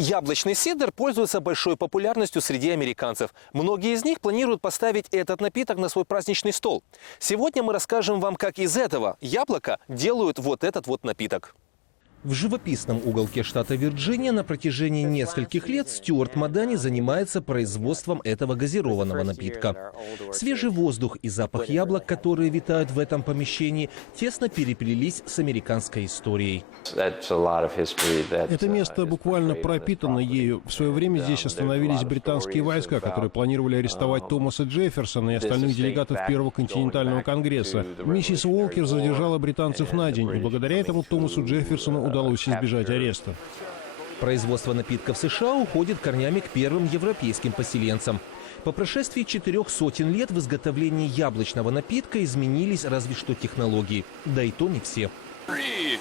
Яблочный сидр пользуется большой популярностью среди американцев. Многие из них планируют поставить этот напиток на свой праздничный стол. Сегодня мы расскажем вам, как из этого яблока делают вот этот вот напиток. В живописном уголке штата Вирджиния на протяжении нескольких лет Стюарт Мадани занимается производством этого газированного напитка. Свежий воздух и запах яблок, которые витают в этом помещении, тесно переплелись с американской историей. Это место буквально пропитано ею. В свое время здесь остановились британские войска, которые планировали арестовать Томаса Джефферсона и остальных делегатов Первого континентального конгресса. Миссис Уолкер задержала британцев на день, и благодаря этому Томасу Джефферсону удалось избежать ареста. Производство напитков в США уходит корнями к первым европейским поселенцам. По прошествии 400 лет в изготовлении яблочного напитка изменились разве что технологии. Да и то не все. 3,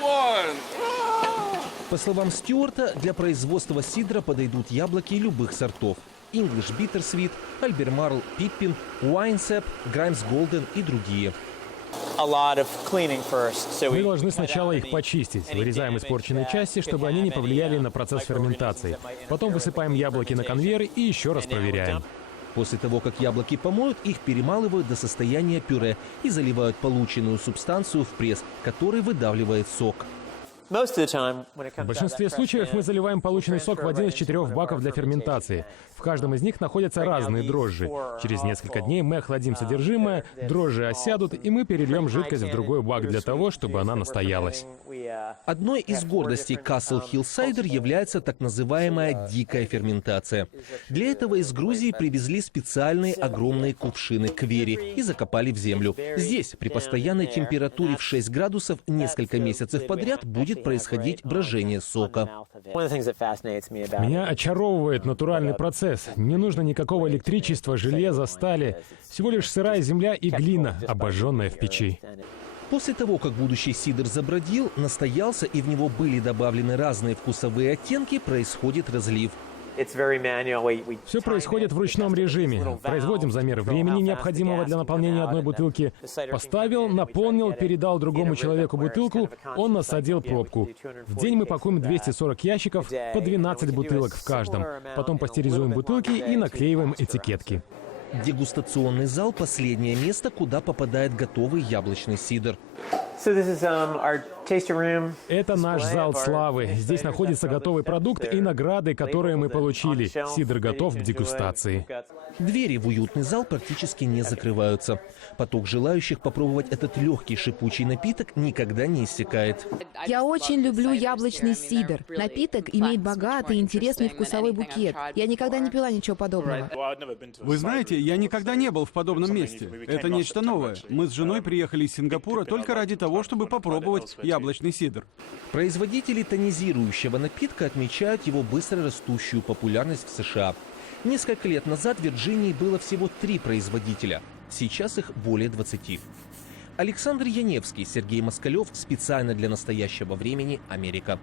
2, 1. По словам Стюарта, для производства сидра подойдут яблоки любых сортов. English Bittersweet, Albemarle Pippin, Winesap, Grimes Golden и другие. Мы должны сначала их почистить. Вырезаем испорченные части, чтобы они не повлияли на процесс ферментации. Потом высыпаем яблоки на конвейер и еще раз проверяем. После того, как яблоки помоют, их перемалывают до состояния пюре и заливают полученную субстанцию в пресс, который выдавливает сок. В большинстве случаев мы заливаем полученный сок в один из 4 баков для ферментации. В каждом из них находятся разные дрожжи. Через несколько дней мы охладим содержимое, дрожжи осядут, и мы перельем жидкость в другой бак для того, чтобы она настоялась. Одной из гордостей Castle Hill Cider является так называемая дикая ферментация. Для этого из Грузии привезли специальные огромные кувшины квери и закопали в землю. Здесь при постоянной температуре в 6 градусов несколько месяцев подряд будет происходить брожение сока. Меня очаровывает натуральный процесс. Не нужно никакого электричества, железа, стали. Всего лишь сырая земля и глина, обожженная в печи. После того, как будущий сидр забродил, настоялся и в него были добавлены разные вкусовые оттенки, происходит разлив. Все происходит в ручном режиме. Производим замер времени, необходимого для наполнения одной бутылки. Поставил, наполнил, передал другому человеку бутылку, он насадил пробку. В день мы пакуем 240 ящиков, по 12 бутылок в каждом. Потом пастеризуем бутылки и наклеиваем этикетки. Дегустационный зал – последнее место, куда попадает готовый яблочный сидр. Это наш зал славы. Здесь находится готовый продукт и награды, которые мы получили. Сидр готов к дегустации. Двери в уютный зал практически не закрываются. Поток желающих попробовать этот легкий шипучий напиток никогда не иссякает. Я очень люблю яблочный сидр. Напиток имеет богатый и интересный вкусовой букет. Я никогда не пила ничего подобного. Вы знаете, я никогда не был в подобном месте. Это нечто новое. Мы с женой приехали из Сингапура только ради того, чтобы попробовать яблочный сидр. Производители тонизирующего напитка отмечают его быстро растущую популярность в США. Несколько лет назад в Вирджинии было всего 3 производителя. Сейчас их более 20. Александр Яневский, Сергей Москалев. Специально для настоящего времени. Америка.